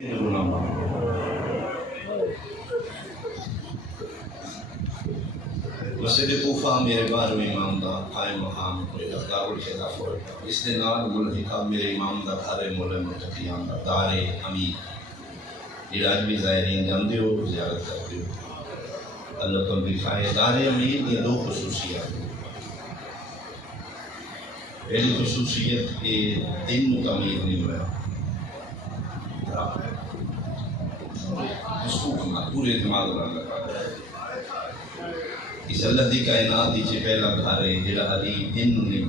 مسجد کوفہ میرے 12ویں امام دا قائم مقام کوئی دارالخلاف ہوتا اس دے نال ملحقہ میرے امام دا گھر مولا متقیان دا دار امیر علاج بھی زائرین جاندے ہو زیارت کرتے ہو اللہ تم دکھائے دار امیر یہ دو خصوصیات پہلی خصوصیت کہ دن تعمیر نہیں ہوا اس کو پورے دماغ رہا لگا اس اللہ دی کائنات دی پہلا گھر ہے جڑا علی دن نے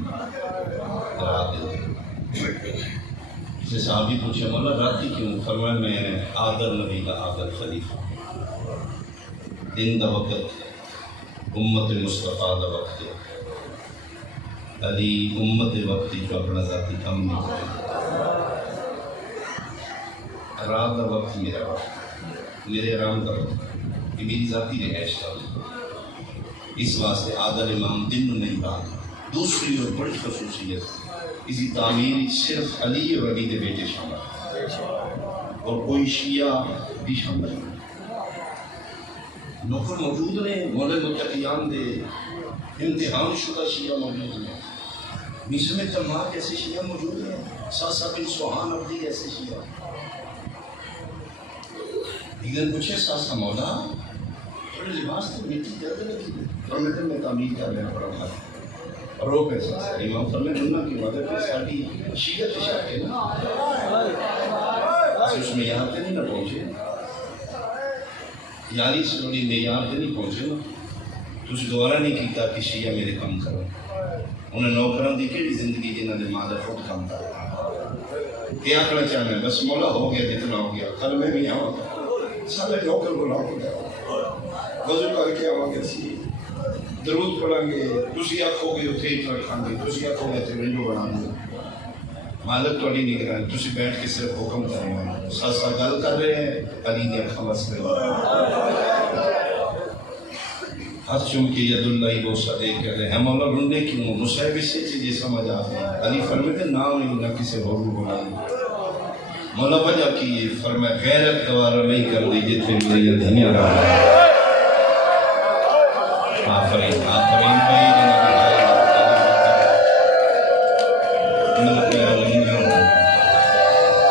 رات دے اسے صحابی پوچھے مولا راتی کیوں؟ فرمایا میں عادل نبی کا عادل خلیفہ دن دا وقت امت مصطفیٰ دا وقت علی امت وقت جو اپنا ذاتی کم نہیں کرے رات دا وقت میرا وقت میرے آرام کا وقت یہ میری ذاتی رہائش کا وقت اس واسطے عادل امام دن نہیں رات دوسری اور بڑی خصوصیت اسی تعمیر صرف علی اور علی کے بیٹے شامل اور کوئی شیعہ بھی شامل نہیں نوکر موجود ہیں مولا متقیان دے امتحان شدہ شیعہ موجود ہیں مصر میں تمہار کیسے شیعہ موجود ہیں ساسا بن سوہان عبدی ایسے شیعہ دیگر پوچھے ساسا مولا تھوڑے لباس تو مٹی درد لگی فرماتے میں تعمیر کر لینا پڑا تھا اور وہ کیسا امام فرماتے دنیا کی مدد کی ساری شیعت شاہ ہے نا اس میں یہاں تھے نہیں نہ پہنچے یاری سے بڑی معیار سے نہیں پہنچے نا تو اس دوبارہ نہیں کیتا کہ شیعہ میرے کام کرو انہیں نوکران دی کیڑی زندگی جنہاں نے مادہ خود کام کرا کیا کرنا چاہنا ہے بس مولا ہو گیا جتنا ہو گیا کل میں بھی آؤں گا سارے نوکر کو لاؤں گا وضو کر کے آؤں گے سی درود پڑھیں گے تسی آنکھو گے اتھے ہی رکھیں گے تسی آنکھو گے اتھے ونڈو بنا گے مالک توڑی نہیں کریں تسی بیٹھ کے صرف حکم کریں گے ساتھ ساتھ گل کر رہے ہیں علی نے اکھاں بس رہے ہاتھ چوم کے ید اللہ ہی بہت سادے کر رہے ہیں مولا رنڈے کیوں مصحب اس سے چیزیں سمجھ آتے ہیں علی فرماتے نام نہیں نہ کسی اور کو بنا لی مولا وجہ کی فرمائے غیرت دوارہ نہیں کر دی جتنے میرے یہ دنیا رہا ہے آفرین آفرین بھائی جنہ بڑھائے ملک عالمین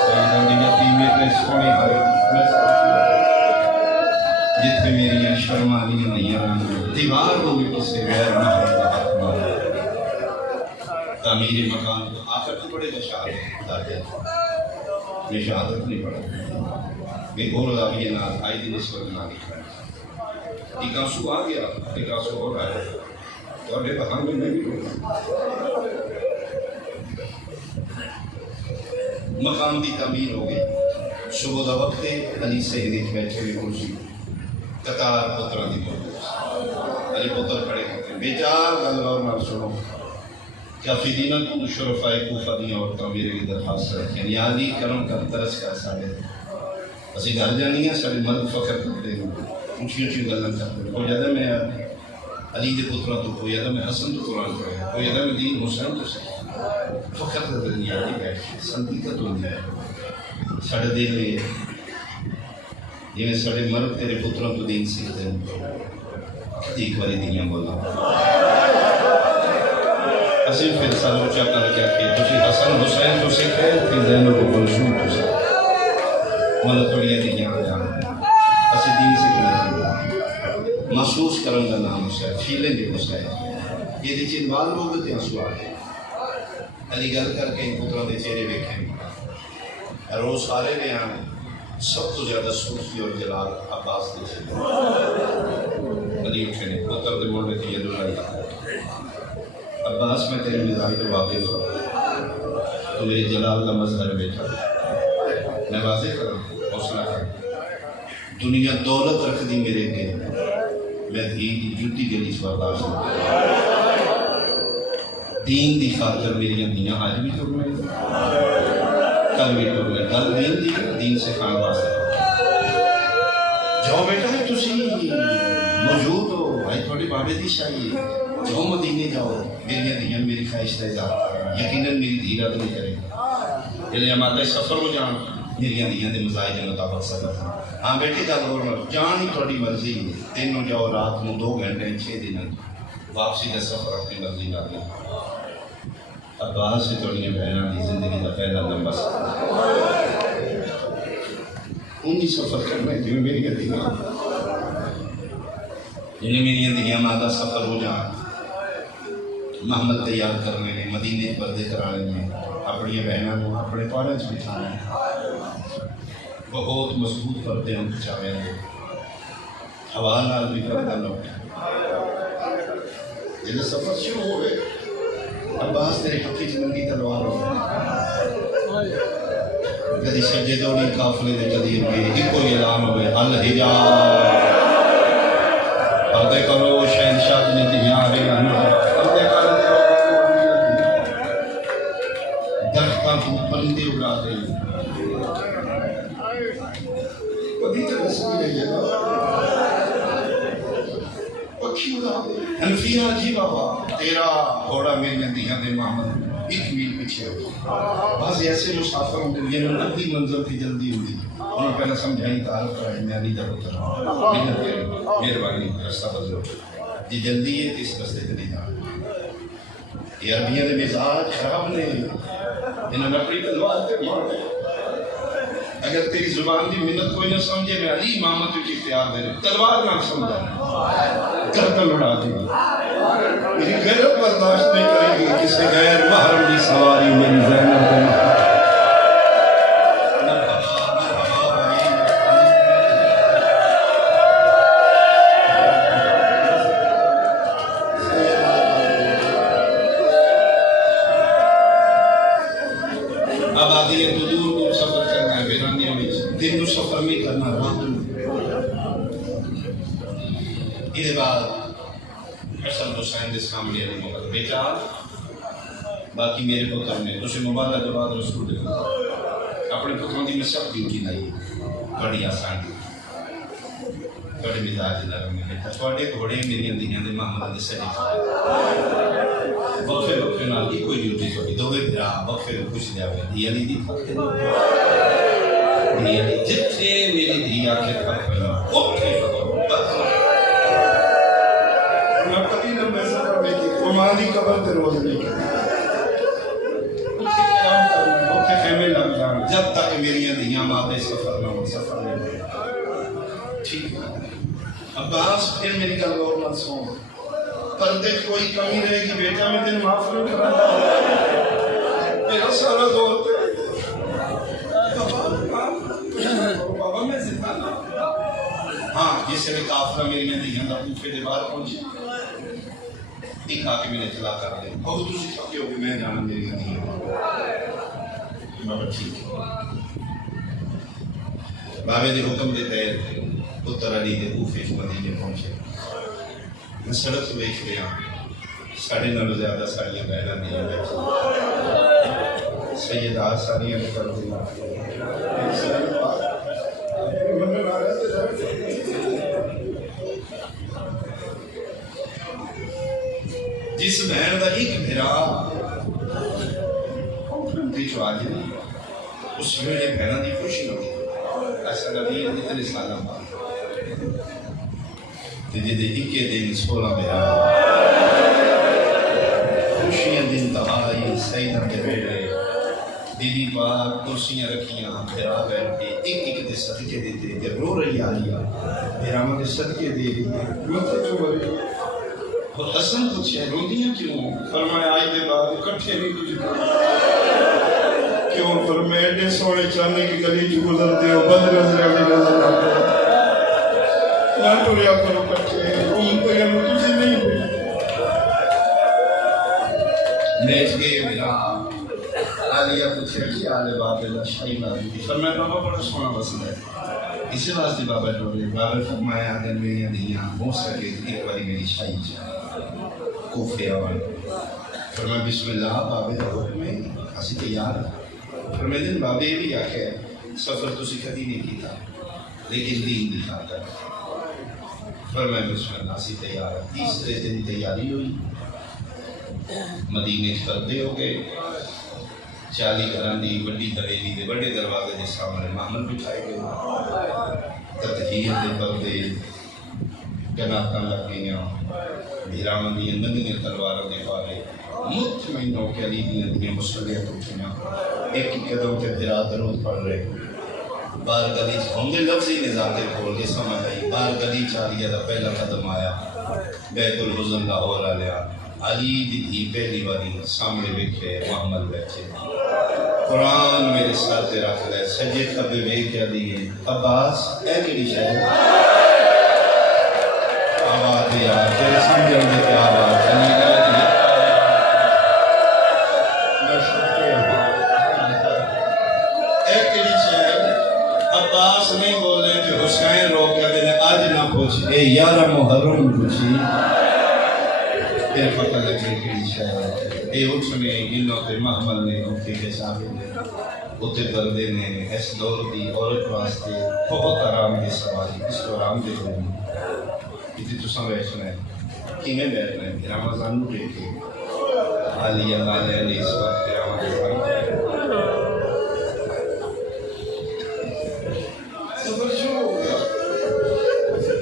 سیدہ نیتی میرے سونے ہائے جتنے میری یہ شرمانی نہیں آنی دیوار کو بھی کسی غیر محرم حق مارا تعمیر مکان آخر تو بڑے بشار داتے میں شہادت نہیں پڑھا میں بول رہا بھی یہ نہ آئی دن اس وقت نہ لکھا ہے ایک آنسو آ گیا ایک آنسو ہو رہا ہے تو ابھی بہان میں نہیں بولتا مقام کی تعمیر ہو گئی صبح دا وقت علی سیدی بیٹھے ہوئے کرسی قطار پتران دی کرسی علی پتر کھڑے کرتے ہیں بیچار گل اور نہ سنو کیا فیدینہ کو شرفاء کوفہ دی عورتوں میرے کی درخواست رکھیں یا علی کرم کا ترس کا ساڑے اسی گھر جانی ہے سارے مرد فخر کرتے ہیں اونچی اونچی گلن کرتے ہیں کوئی جدہ میں علی دے پتران تو کوئی جدہ میں حسن تو قرآن کرے کوئی جدہ میں دین حسین تو سے فخر کرتے دنیا دی بیٹھ سنتی کا تو نہیں ہے ساڑے دل میں یہ میں ساڑے مرد تیرے پتران تو دین سیکھتے ہیں ایک باری دنیا بولا اسی پھر سالوچا کر کے کہ تسی حسن حسین تو سکھے پھر زینب و کلثوم تو سکھے مالا توڑیاں دنیا آ جانا اسی دین سکھنا چاہیے محسوس کرن کا نام حسین فیلیں گے حسین یہ دی چین بال لوگ تے آنسو آ گئے علی گل کر کے ان پتروں دے چہرے دیکھیں روز سارے نے آنے سب تو زیادہ صوفی اور جلال عباس دے سے علی اٹھے نے پتر دے موڑے تھی ید اللہ عباس میں تیرے مزاج تو واقف ہوں تو میرے جلال کا مظہر بیٹھا میں واضح کروں حوصلہ کر دنیا دولت رکھ دی میرے کے میں دین دی جوتی کے لیے برداشت نہیں دین دی خاطر میری دنیا آج بھی تو میں کل بھی تو میں کل دین سے خان واسطہ جاؤ بیٹا ہے تسی موجود ہو بھائی تھوڑی بابے دی شاہی جو مدینے جاؤ میری دنیا میری خواہش رہ جاتا یقیناً میری دھیرت نہیں کرے گا یہ مادہ سفر ہو جان میری دھیاں دے مزاج کے مطابق سفر ہاں بیٹی گل ہو جان ہی تھوڑی مرضی تینوں جاؤ رات میں 2 گھنٹے 6 دن واپسی کا سفر اپنی مرضی نہ لے عباس سے تھوڑی بہنوں کی زندگی کا پہلا لمبا سفر انہی سفر کرنا ہے جنہیں میری دھیاں ماں سفر ہو جان محمد تیار کرنے میں مدینے پردے کرانے میں اپنی بہنوں اپنے پاڑے چ بٹھانے بہت مضبوط پردے ہم بچاوے ہیں ہوا نال بھی پردہ لوٹ جب سفر شروع ہو گئے عباس تیرے ہاتھ وچ ننگی تلوار ہو کدی سجے دوڑی قافلے دے کدی ایکو اعلان ہوئے الحجاب پردے کرو شہنشاہ نے دھیاں آ گئے پردے کرو درختاں تو پرندے اڑا دے کبھی تو رسمی نہیں ہے پکھی اڑا دے حنفیہ جی بابا تیرا گھوڑا میری دھیاں دے محمد 1 میل پیچھے ہو بعض ایسے مسافر ہوں گے یہ ادھی منزل تھی جلدی ہوئی انہوں پہلے سمجھائی تعارف کرائی میں علی در اتر مہربانی رستہ بدلو جی جلدی ہے تو اس رستے سے نہیں جانا یہ عربیاں نے مزاج خراب نے انہوں نے اپنی تلوار پہ مارے اگر تیری زبان دی منت کوئی نہ سمجھے میں علی امامت کی اختیار دے رہے تلوار نہ سمجھا گردن اڑا دی میری غیرت برداشت نہیں کرے گی کسی غیر محرم کی سواری میری زینب کو دن سفر نہیں کرنا رات یہ بعد حسن حسین دس کاملی علی موقع بیٹا باقی میرے پتر نے اسے مبادلہ کے بعد رسول دے اپنے پتروں کی میں سب ڈیوٹی لائی بڑی آسان بڑے مزاج نرم میں بیٹا تھوڑے گھوڑے میری دھیاں دے محمد دے سجے وقفے وقفے نال کی کوئی ڈیوٹی تھوڑی دووے بھرا وقفے کچھ دیا دی علی دی فقط جتنے میری دھیا کے کھڑ پہنا اوکے بس میں کبھی نہ پیسہ کر بیٹی قرمانی قبر تے روز نہیں کرتی اوکے خیمے لگ جانا جب تک میری دھیاں ماں سفر نہ ہو سفر نہیں ہو ٹھیک ہے عباس پھر میری گل اور مت سن پردے کوئی کمی رہے گی بیٹا میں تین معاف نہیں کرانا میرا سارا دور پہ بابا میں زندہ نہ ہاں جسے میں کافرہ میری دھیاں دا کوفے دے باہر پہنچے ایک آ کے میں نے اطلاع کر دے بہت دوسری چھپی ہوگی میں جانا میری دھیاں بابا ٹھیک ہے بابے دے حکم دے تیر پتر علی دے کوفے مدینے پہنچے میں سڑک تو دیکھ لیا ساڑھے نالوں زیادہ ساڑیاں بہنا دیا بیٹھا سیدہ ساڑیاں کر دیا جس بہن کا ایک بھرا چو آج نہیں اس ویلے بہنوں کی خوشی ہوتی ایسا نبی اتنے سالہ بعد جی اکے دن 16 بہا خوشیاں دن تہائی سیدہ کے بیڑے بی بی پاک کرسیاں رکھیاں بھرا بیٹھ کے ایک دے صدقے دیتے کہ رو رہی آلیا میرا مجھے صدقے دے رہی مطلب جو بڑی اور حسن پوچھے روندیاں کیوں فرمایا آج دے بعد اکٹھے نہیں کچھ کیوں فرمائے ایڈے سونے چاندے کی گلی جو گزرتے ہو بدر نظر علی نظر آتے نہ ٹوریا کرو کٹھے ان کو یہ مجھے نہیں ہوئی نیچ گئے میرا آلیہ پوچھے کہ آلے بابے اللہ شاہی بابی تھی فرمایا بابا بڑا سونا پسند ہے اسی واسطے بابا ٹورے بابا فرمایا اگر میری دھیاں ہو سکے ایک باری میری شاہی چاہے کوفے آوان فرمایا بسم اللہ بابے دا حکم ہے اسی تیار ہے فرمایا دن بابے بھی آکھے سفر تو سکھتی نہیں کی تھا لیکن دین دکھاتا ہے فرمایا بسم اللہ اسی تیار ہے تیسرے دن تیاری ہوئی مدینے پردے ہو گئے 40 گھراں دی وڈی حویلی دے بڑے دروازے دے سامنے محمل بچھائے گئے، تطہیر دے پردے جناتاں لگ گئیاں، بھیراواں دی ننگیاں تلواراں دے پارے مطمئن ہو کے علی دیاں دیاں مسلیت اٹھیاں، ایک ہی قدم تے بھرا درود پڑھ رہے، بار گلی ہوں دے لفظی نظام دے کھول کے سمجھ آئی، بار گلی چالیہ دا پہلا قدم آیا، بیت الحزن لاہور آلیا، علی دی دھی پہلی باری سامنے بیٹھے محمد بیٹھے، قرآن میرے سر تے رکھ لے، سجے کبے بیٹھ کے علی عباس اے کیڑی شاید آواز یار تیرے سمجھ آئی تے آواز علی نے عباس نہیں بولے کہ حسین رو کے دے آج نہ پوچھ اے یارہ محرم پوچھی پھر پتہ لگے کہ شاید اے اٹھنے انہوں تے محمل نے اٹھے کے صاحب نے اتے بردے نے اس دور دی عورت واسطے بہت آرام دے سواری اس کو آرام دے ہوئی کتی تو سمجھنا ہے کی میں بیٹھنا ہے رمضان نو دیکھے علی اللہ علیہ اس وقت رمضان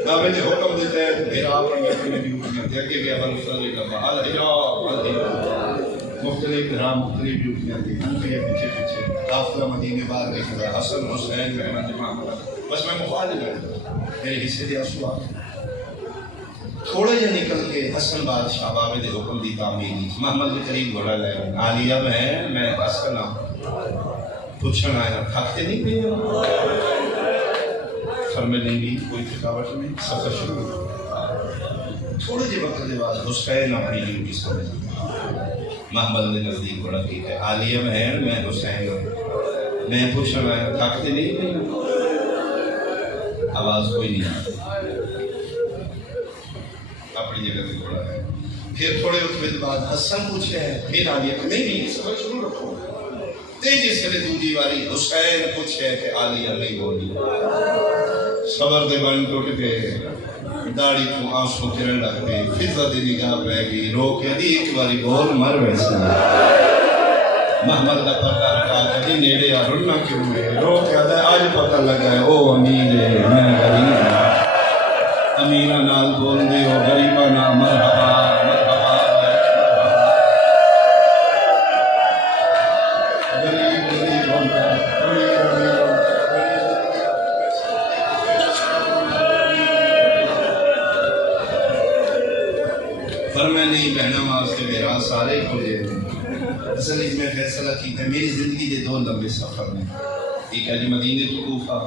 بابے نے حکم دیتا ہے پھر آپ نے اپنے ڈیوٹیاں تھے کہ ابن صلی اللہ علیہ وسلم مختلف رام مختلف ڈیوٹیاں تھیں ان کے پیچھے پیچھے قافلہ مدینے بعد دیکھ رہا حسن حسین محمد محمد بس میں مخالف ہوں میرے حصے دے آنسو آ تھوڑے جے نکل کے حسن بادشاہ بابے دے حکم دی تعمیل محمد کے قریب گھوڑا لے عالیہ میں حسن پوچھنا ہے تھکتے نہیں پہ فرمے نہیں بھی کوئی تھکاوٹ نہیں سفر شروع تھوڑے جے وقت دے بعد حسین اپنی ڈیوٹی سمجھ محمد نے نزدیک بڑا کی ہے عالیہ میں حسین میں پوچھنا ہے تھکتے نہیں آواز کوئی نہیں اپنی جگہ پہ کھڑا ہے پھر تھوڑے وقت کے بعد حسن پوچھے ہے پھر عالیہ کہ نہیں سفر شروع رکھو تیجی سے دوسری باری حسین پوچھے کہ عالیہ نہیں بولی صبر دے بن ٹوٹ گئے داڑھی تو آنسوں گرن لگ گئے فضا دی نگاہ رہ گئی رو کے دی ایک باری بول مر ویسے محمد دا پتہ رکھا کدی نیڑے آ رنا کیوں ہے رو کے آدھا آج پتہ لگا ہے او امیر ہے میں غریب ہوں امیرہ نال بول دے او غریبہ نا مرحبا مرحبا غریب غریب ہوتا امیر امیر فرمائے نہیں بہنا واسطے میرا سارے کھلے اصل اس میں فیصلہ کی ہے میری زندگی دے دو لمبے سفر میں ایک ہے مدینے تو کوفہ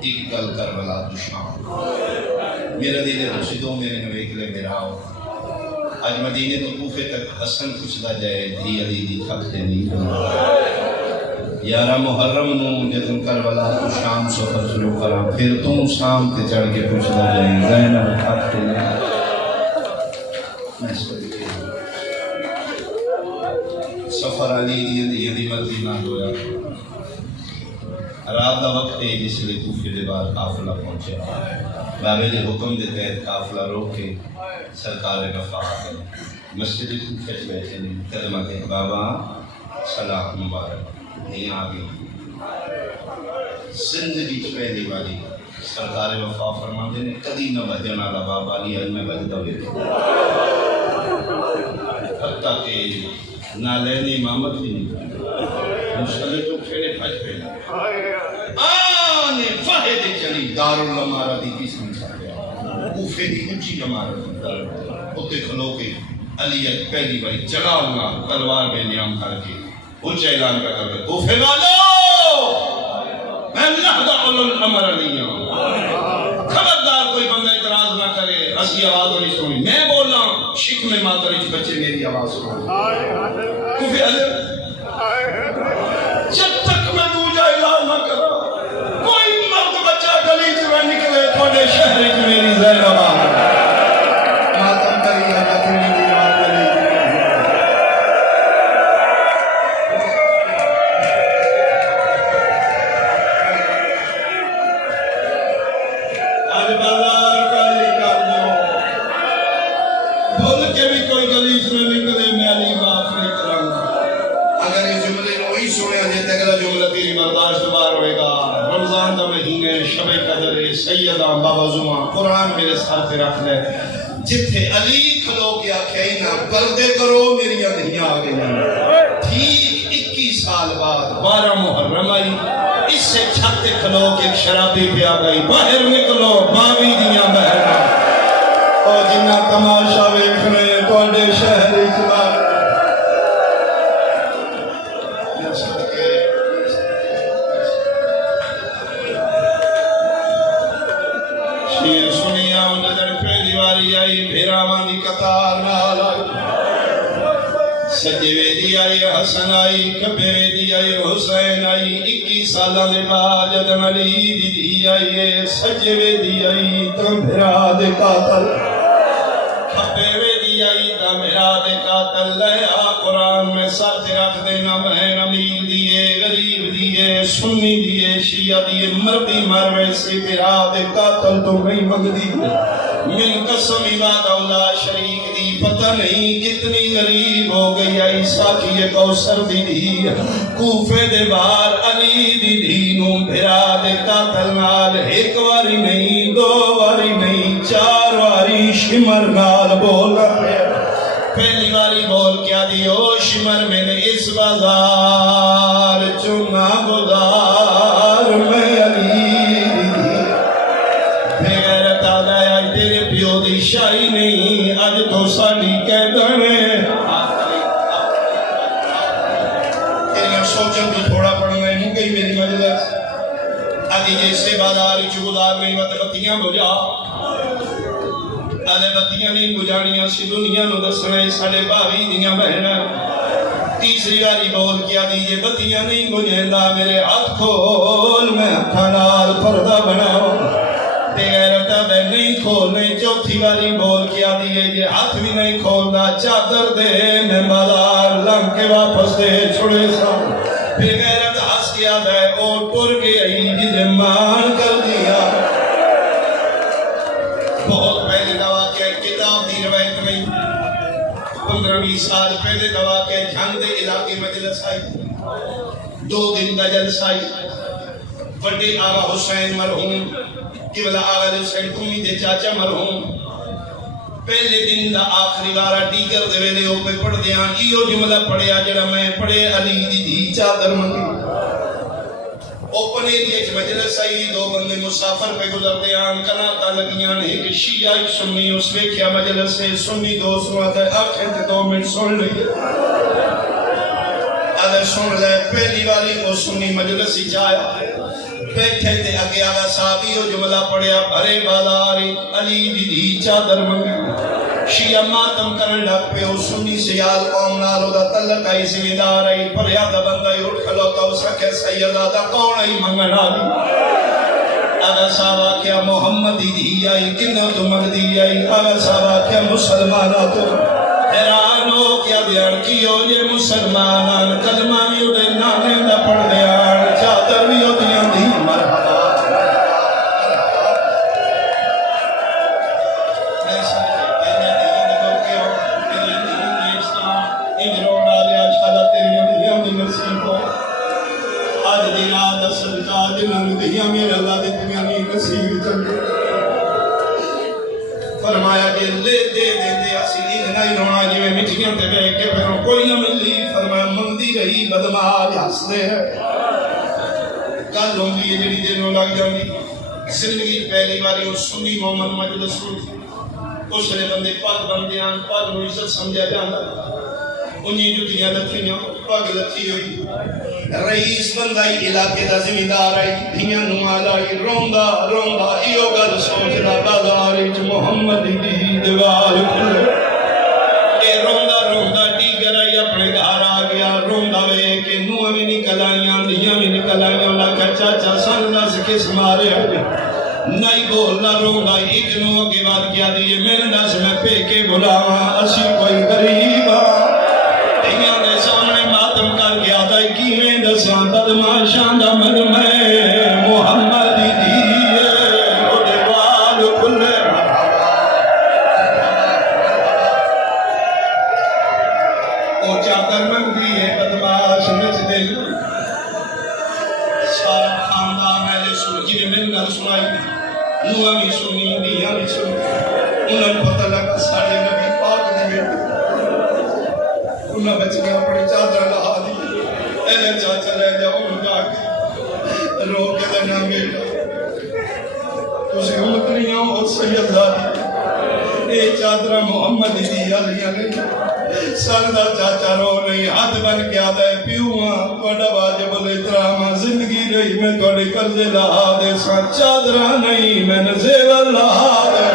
ایک کل کربلا تو شام میرا دل ہے دوسری دو میرے نویک لے میرا ہو آج مدینے تو کوفے تک حسن کچھدا جائے دھی علی دی تھکتے نہیں یارہ محرم نو جتن کربلا تو شام سفر شروع کرا پھر تم شام تے چڑھ کے کچھدا جائے زینب تھکتے نہیں سفر علی دی مرضی نہ ہویا رات کا وقت ہے جس لئے کوفے دے بعد قافلہ پہنچے بابے نے حکم دے تحت قافلہ روک کے سرکار رفاعت مسجد کوفے سے بیٹھے نے کلمہ کہ بابا صلاح مبارک نہیں آگئی زندگی پہلی والی سرکار وفا فرماندے نے کدی نہ بھجن والا بابا علی میں بجدا ہوئے حتیٰ کہ نالین امامت بھی نہیں مشکلے تو پھیرے بھج پہلے آنے فہد چلی دارالعمارہ دی کی سمجھا گیا کوفے دی اونچی عمارت اتے کھلو کے علی پہلی باری جلالنا تلوار بے نیام کر کے اونچا اعلان کر دے کوفے والو میں اللہ دا اولو الامر نہیں ہوں خبردار کوئی بندہ اعتراض نہ کرے اسی آواز نہیں سنی میں بولا شک میں ماترچ بچے میری آواز سنو کوفی علیہ جب تک میں دوجہ اعلان نہ کرا کوئی مرد بچہ گلی سے نکلے تھوڑے شہر کی میری زینب ماتم کری حضرت میری آواز کری آج بازار کا نکال دو بھول کے بھی کوئی گلی سے نکلے میں علی باپ نہیں کروں اگر شعبان دا مہینے شب قدر سیدہ بابا زما قرآن میرے سر پہ رکھ لے جتھے علی کھلو کے آکھے نا پردے کرو میری نہیں آ گئی ٹھیک 21 سال بعد 12 محرم آئی اس سے چھت کھلو کے ایک شرابی پہ آ گئی باہر نکلو باوی دیاں بہرنا اور جنہ تماشا ویکھنے توڑے شہر اجبار شیر سنیا نظر پہلی واری آئی بھیراوان دی قطار نال آئی سجے ویدی آئی حسن آئی کبے ویدی آئی حسین آئی 21 سالہ دے بعد جدن علی دی آئی سجے ویدی آئی تم بھیرا دے قاتل کبے ویدی آئی تم بھیرا دے قاتل لے آ قرآن میں ساتھ رکھ دینا میں امیر دیئے غریب دیئے سنی دیئے شیعہ دیئے مردی مر ویسے بھیرا دے قاتل تو نہیں مگ دیئے من قسم عباد اللہ شریک دی پتہ نہیں کتنی غریب ہو گئی عیسیٰ کی ایک اوسر دی دی کوفے دے بار علی دی دینوں بھرا دے قاتل نال ایک واری نہیں 2 واری نہیں 4 واری شمر نال بول رہے پہلی باری بول کیا دیو شمر میں نے اس بازار چنا گزار میں علی دی شاہی نہیں آج تو ساڑی کہہ دنے تیریاں سوچن تو تھوڑا پڑھنا ہے مکہی میری مجلس آدھی جیسے بازار چگدار نہیں وقت بتیاں بجا آدھے بتیاں نہیں بجانیاں سی دنیا نو دسنے ساڑے باوی دیاں بہنا تیسری باری بول کیا دیجئے بتیاں نہیں بجھیندہ میرے ہاتھ کھول میں ہتھانال پردہ بناؤ غیرتہ دے نہیں کھولنے چوتھی باری بول کیا دیئے یہ ہاتھ بھی نہیں کھولنا چادر دے میں بازار لنگ کے واپس دے چھوڑے سا پھر غیرت ہس کیا دے او ٹر گئی جسے مان کر دیا بہت پہلے دوا کے کتاب دی روایت نہیں 15-20 سال پہلے دوا کے جھنگ دے علاقے مجلس آئی 2 دن دا جلس آئی بڑے آغا حسین مرحوم قبلہ آغا حسین کمی دے چاچا مرحوم پہلے دن دا آخری بارا ٹیگر دے ویلے اوپے پڑھ دیاں ایو جملہ پڑھیا جڑا میں پڑھے علی دی دی چادر منگی اوپن ایریج مجلس آئی 2 بندے مسافر پہ گزر دیاں کناتا لگیاں ایک شیعہ ایک سنی اس میں کیا مجلس ہے سنی دوست رہتا ہے آنکھیں تے 2 منٹ سن لئی آدھر سن لے پہلی باری وہ سنی مجلس ہی چاہیا بیٹھے تھے اگے آگا صحابی ہو جملہ پڑھیا بھرے بازاری علی دی چادر منگی شیعہ ماتم کرن لگ پہ او سنی سیال قوم نالو دا تلق آئی زمیدار آئی پریادہ بندہ اٹھ کھلوتا اس رکھے سیدہ دا کون آئی منگن آلی آگا صحابہ کیا محمد دی آئی کنہ تو مگ دی آئی آگا صحابہ کیا مسلمانہ تو حیران ہو کیا دیار کیو یہ مسلمان کلمہ بھی اڑے نانے دا پڑھ دیار چادر بھی اڑیاں دی مرحبا فرمایا کہ لے دے دے دے اسی نہیں رونا جی میں مٹھیاں تے بے کے پھر کوئی نہ ملی فرمایا مندی رہی بدماج ہس دے کل ہوندی ہے جڑی دینوں لگ جاندی زندگی پہلی باری اس سنی محمد مجلس اس نے بندے پاک بندیاں پاک نو عزت سمجھا جاندا انہی جتیاں لتھیاں پاک لتھی ہوئی رئیس بندائی علاقے دا زمیندار آئی دھیاں نمال آئی روندہ روندہ ایو گل سوچنا بازاری چ محمد دی دیوال کھلے اے روندہ روندہ ٹیگر آئی اپنے گھر آ گیا روندہ وے کہ نوہ بھی نکل آئیاں دھیاں بھی نکل آئیاں لکھا چاچا سن دس کس مارے آئے نہیں بولنا روندہ ایک نوہ کے بعد کیا دیئے میں نے دس میں پہ کے بلاواں اسی کوئی غریب دھیاں دے سامنے ماتم کر گیا تھا کی میں دسان تدماشان دا من میں محمد دیئے او دیوال کھلے او چادر من دیئے بدماش نچ دل سارا خاندان اہل سنت جی نے میرے نال سنائی نوہ بھی سنی دیاں بھی سنی انہوں نے پتہ لگا ساڑھے نبی پاک دی بیٹی انہوں بچیاں اپنی چادر لہا دی اے چاچا لے جاؤ انہوں جا کے رو کے دینا بیٹا تُسی ہمت نہیں ہو سید داری اے چادرہ محمد دی علیہ نے سردہ چاچا رو نہیں ہاتھ بن کے آدھا ہے پیوہاں توڑا واجب الاحترام زندگی رہی میں توڑے قرضے لہا دے سان چادرہ نہیں میں نے زیور لہا دے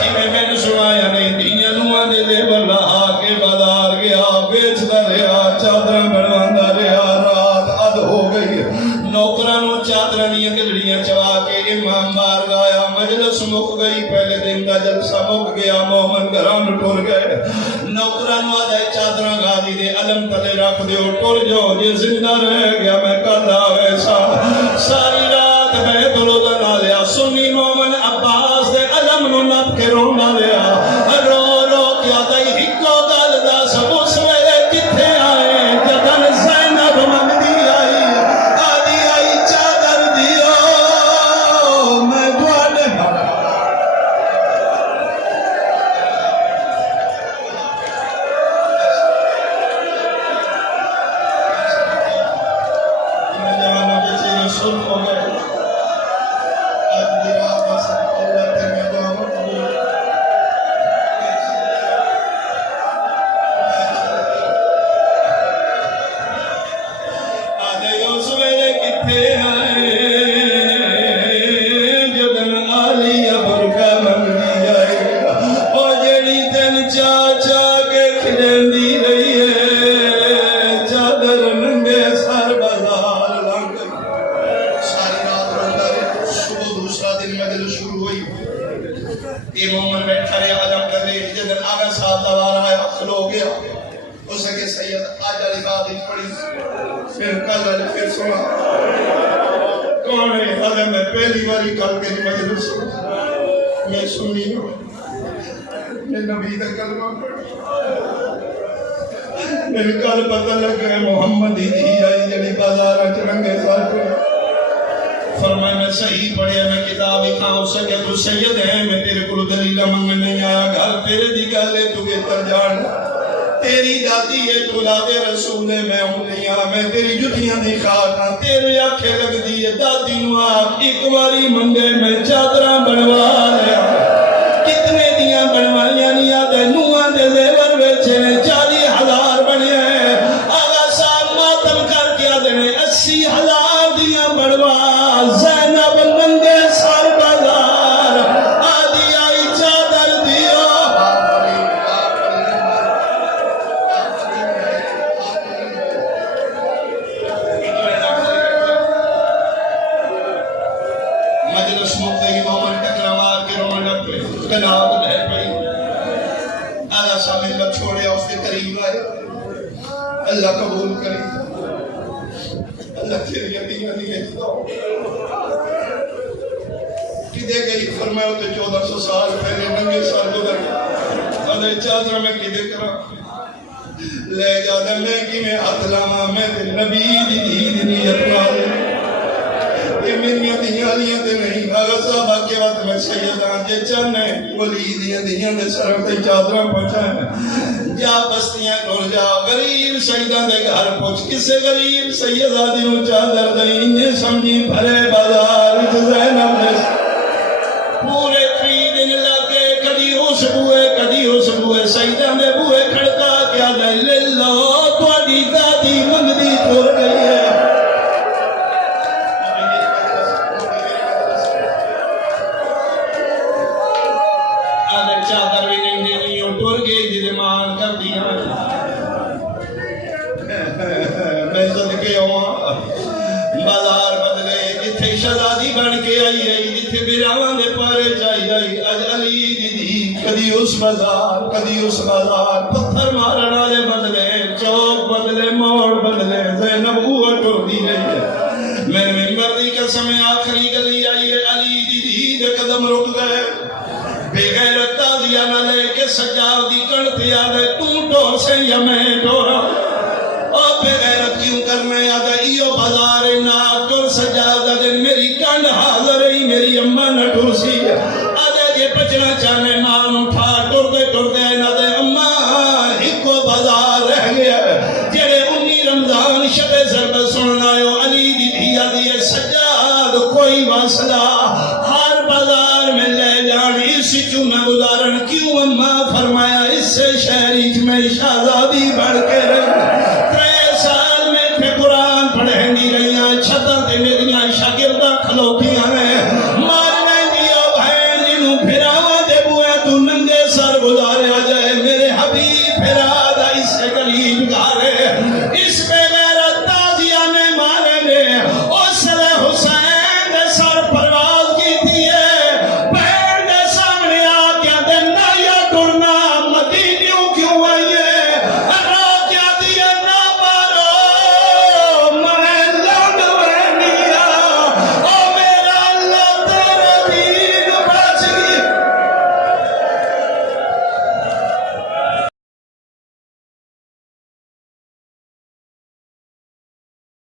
کہ میں نے سنایا نہیں دینیا نوہ دے زیور لہا کے بازار گیا بیچتا رہا چادرہ بڑھواندہ رہا رات عد ہو گئی نوکرانوں چادرہ نہیں گلڑیاں چوا کے امام بار گایا مجلس مک گئی پہلے دن دا جلسہ مک گیا مومن گران ٹور گئے نوکرانوں آدھے چادرہ گادی دے علم تلے رکھ دے ٹور جو یہ زندہ رہ گیا میں کردہ ویسا ساری رات میں دلو دنا لیا سنی مومن عباس دے علم نو نب کے رونا لیا رو رو کیا دائی ہکو دل دا سب اس میرے کتھے آئے جدن زینب مندی آئی آدھی آئی چادر دیو میں دوالے جوانوں کے چیرے سن ہو گئے پہلی باری کل کے مجلس میں سنی میں نبی دا کلمہ پڑھی میرے کل پتہ لگ گئے محمد ہی دی آئی جڑی بازارہ چرنگے سار پڑھی فرمائے میں صحیح پڑھیا میں کتاب کھاں ہو سکے تو سید ہے میں تیرے کلو دلیلہ منگنے نہیں آیا گھر تیرے دی گالے تو گے جان تیری دادی ہے اولاد رسول ہے میں انگلیاں میں تیری جتیاں دی خاکاں تیرے آنکھیں لگ دی ہے دادی نو آپ ایک باری منگے میں چادرہ بڑھوا لیا کتنے دیاں بڑھوائیاں نہیں آدھے نوہاں دے زیور بیچے 40,000 بنے ہیں آغا صاحب ماتم کر کے آدھے 80,000 دیاں بڑھوا زینب ننگے سار بازار آدھی آئی چادر دیو مجلس مکتے کی مومن ٹکرا مار کے رومن لگ پہ کناب لہ پئی آدھا سامن لگ چھوڑے اس کے قریب آئے اللہ قبول کری اللہ تیری یدیاں نہیں اجداؤ کدے گئی فرمایا تو 1400 سال پہلے ننگے سال گزر گیا آدھے چادرہ میں کدے کرا لے جاتا میں کی میں ہاتھ لاما میں تے نبی دی نیت والے یہ میری دیاں لیاں تے نہیں آگا صاحبہ کے وقت میں سیدان جے چاہنے ولی دیاں دے سرم تے چادرہ پہنچائیں جا بستیاں ٹور جا غریب سیدان دے گھر پہنچ کسے غریب سیدہ دیوں چادر دیں انہیں سمجھی بھرے بازار زینب نے پورے 3 دن لگے کدی اس بوئے سیدان دے بوئے کھڑکا کیا دے للہ توڑی دادی منگدی ٹور گئی ہے چادر بھی نہیں دینی اور ٹور گئی جدے مان کر دیا میں صدقے ہوا بازار بدلے جتھے شہزادی بن کے آئی ہے جتھے بیراواں دے پارے چاہی آئی اج علی دی کدی اس بازار کدی اس بازار پتھر مارن والے بدلے چوک بدلے موڑ بدلے زینب وہ ٹور دی رہی ہے میں ممبر دی قسم آخری گلی آئی ہے علی دی دے قدم رک گئے بے غیرت تازیہ نہ لے کے سجاو دی کڑتے یاد ہے تو ٹور سے یا میں ٹورا اور بے غیرت کیوں کرنے یاد ہے ایو بازار نا ٹور سجاو دا دن میری کڑ پسند حاضر ہی میری اما نٹو سی آدھے جے بچنا چاہنے نال اٹھا ٹردے ٹردے انہاں دے اما ایکو بازار رہ گیا جڑے 19 رمضان شب ضرب سننا آئے علی دی دھیا دی سجاد کوئی واسلہ ہر بازار میں لے جان اس چونہ گزارن کیوں اما فرمایا اس سے شہری میں شہزادی بڑھ کے رہی 3 سال میں پہ قرآن پڑھیں دی رہیاں چھتاں تے میریاں شاگرداں کھلوتیاں